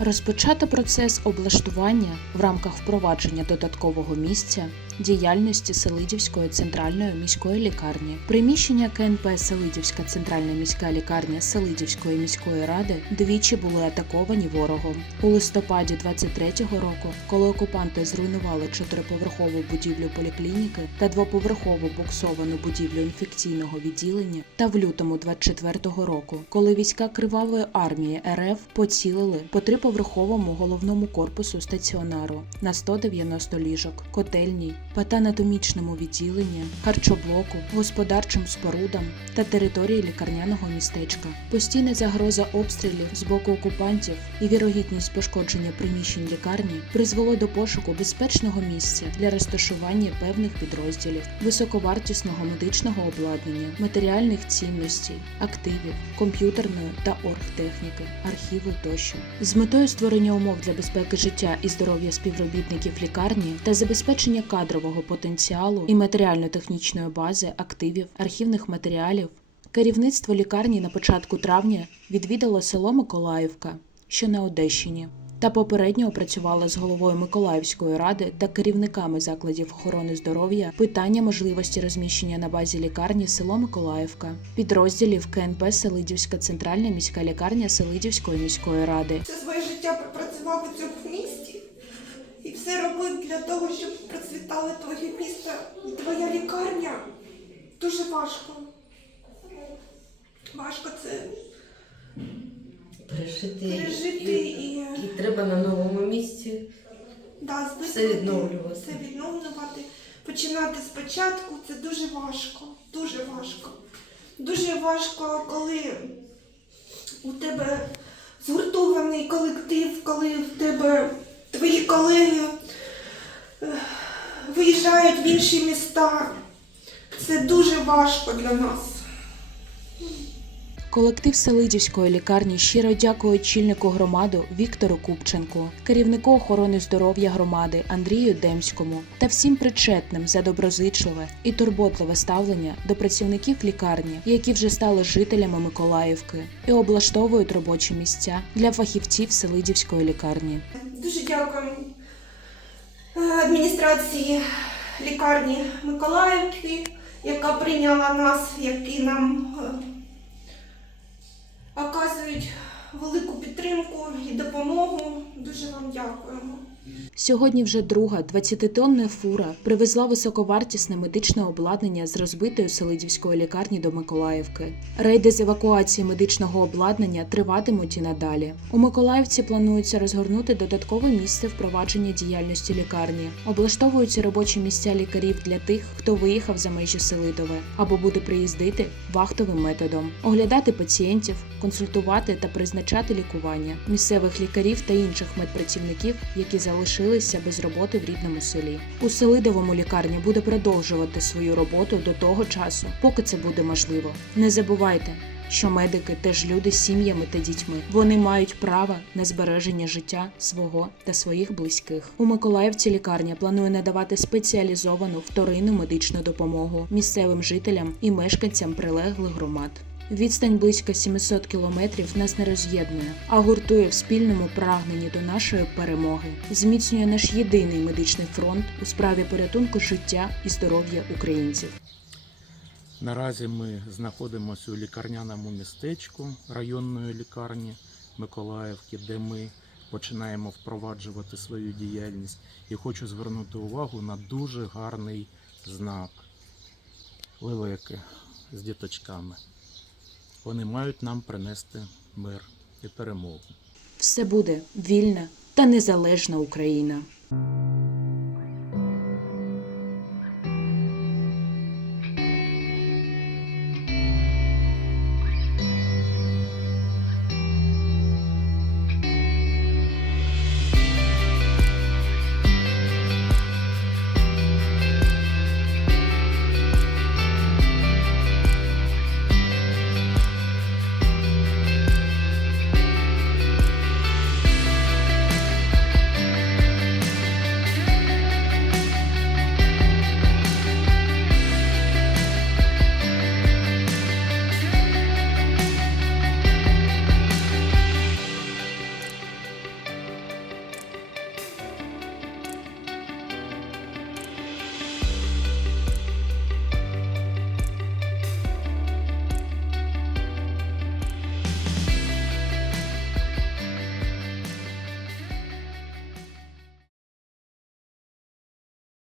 Розпочато процес облаштування в рамках впровадження додаткового місця діяльності Селидівської центральної міської лікарні. Приміщення КНП Селидівська центральна міська лікарня Селидівської міської ради двічі були атаковані ворогом. У листопаді 23-го року, коли окупанти зруйнували чотириповерхову будівлю поліклініки та двоповерхову буксовану будівлю інфекційного відділення, та в лютому 24-го року, коли війська Кривавої армії РФ поцілили по триповерховому головному корпусу стаціонару на 190 ліжок, котельній, патанатомічному відділенні, харчоблоку, господарчим спорудам та території лікарняного містечка. Постійна загроза обстрілів з боку окупантів і вірогідність пошкодження приміщень лікарні призвело до пошуку безпечного місця для розташування певних підрозділів, високовартісного медичного обладнання, матеріальних цінностей, активів, комп'ютерної та оргтехніки, архіву тощо. З метою створення умов для безпеки життя і здоров'я співробітників лікарні та забезпечення кадрового потенціалу і матеріально-технічної бази активів, архівних матеріалів. Керівництво лікарні на початку травня відвідало село Миколаївка, що на Одещині, та попередньо опрацювало з головою Миколаївської ради та керівниками закладів охорони здоров'я питання можливості розміщення на базі лікарні село Миколаївка, підрозділів КНП Селидівська центральна міська лікарня Селидівської міської ради. Все своє життя пропрацював у цьому місті все робив для того, щоб процвітало твоє місто, і твоя лікарня. Дуже важко. Важко це пережити, пережити і, і, і треба на новому місці. да, все відновлювати. все відновлювати. Починати спочатку це дуже важко. Дуже важко. Дуже важко, коли у тебе згуртований колектив, коли в тебе твої колеги е, виїжджають в інші міста. Це дуже важко для нас. Колектив Селидівської лікарні щиро дякує очільнику громади Віктору Купченку, керівнику охорони здоров'я громади Андрію Демському та всім причетним за доброзичливе і турботливе ставлення до працівників лікарні, які вже стали жителями Миколаївки і облаштовують робочі місця для фахівців Селидівської лікарні. Дуже дякуємо е, адміністрації лікарні Миколаївки, яка прийняла нас, які нам е, оказують велику підтримку і допомогу. Дуже вам дякуємо. Сьогодні вже друга 20-тонна фура привезла високовартісне медичне обладнання з розбитої Селидівської лікарні до Миколаївки. Рейди з евакуації медичного обладнання триватимуть і надалі. У Миколаївці планується розгорнути додаткове місце впровадження діяльності лікарні. Облаштовуються робочі місця лікарів для тих, хто виїхав за межі Селидове або буде приїздити вахтовим методом, оглядати пацієнтів, консультувати та призначати лікування місцевих лікарів та інших медпрацівників, які залишилися без роботи в рідному селі. У Селидовому лікарні буде продовжувати свою роботу до того часу, поки це буде можливо. Не забувайте. Що медики теж люди з сім'ями та дітьми. Вони мають право на збереження життя свого та своїх близьких. У Миколаївці лікарня планує надавати спеціалізовану вторинну медичну допомогу місцевим жителям і мешканцям прилеглих громад. Відстань близько 700 кілометрів нас не роз'єднує, а гуртує в спільному прагненні до нашої перемоги, зміцнює наш єдиний медичний фронт у справі порятунку життя і здоров'я українців. Наразі ми знаходимося у лікарняному містечку районної лікарні Миколаївки, де ми починаємо впроваджувати свою діяльність. І хочу звернути увагу на дуже гарний знак лелеки з діточками. Вони мають нам принести мир і перемогу. Все буде вільна та незалежна Україна.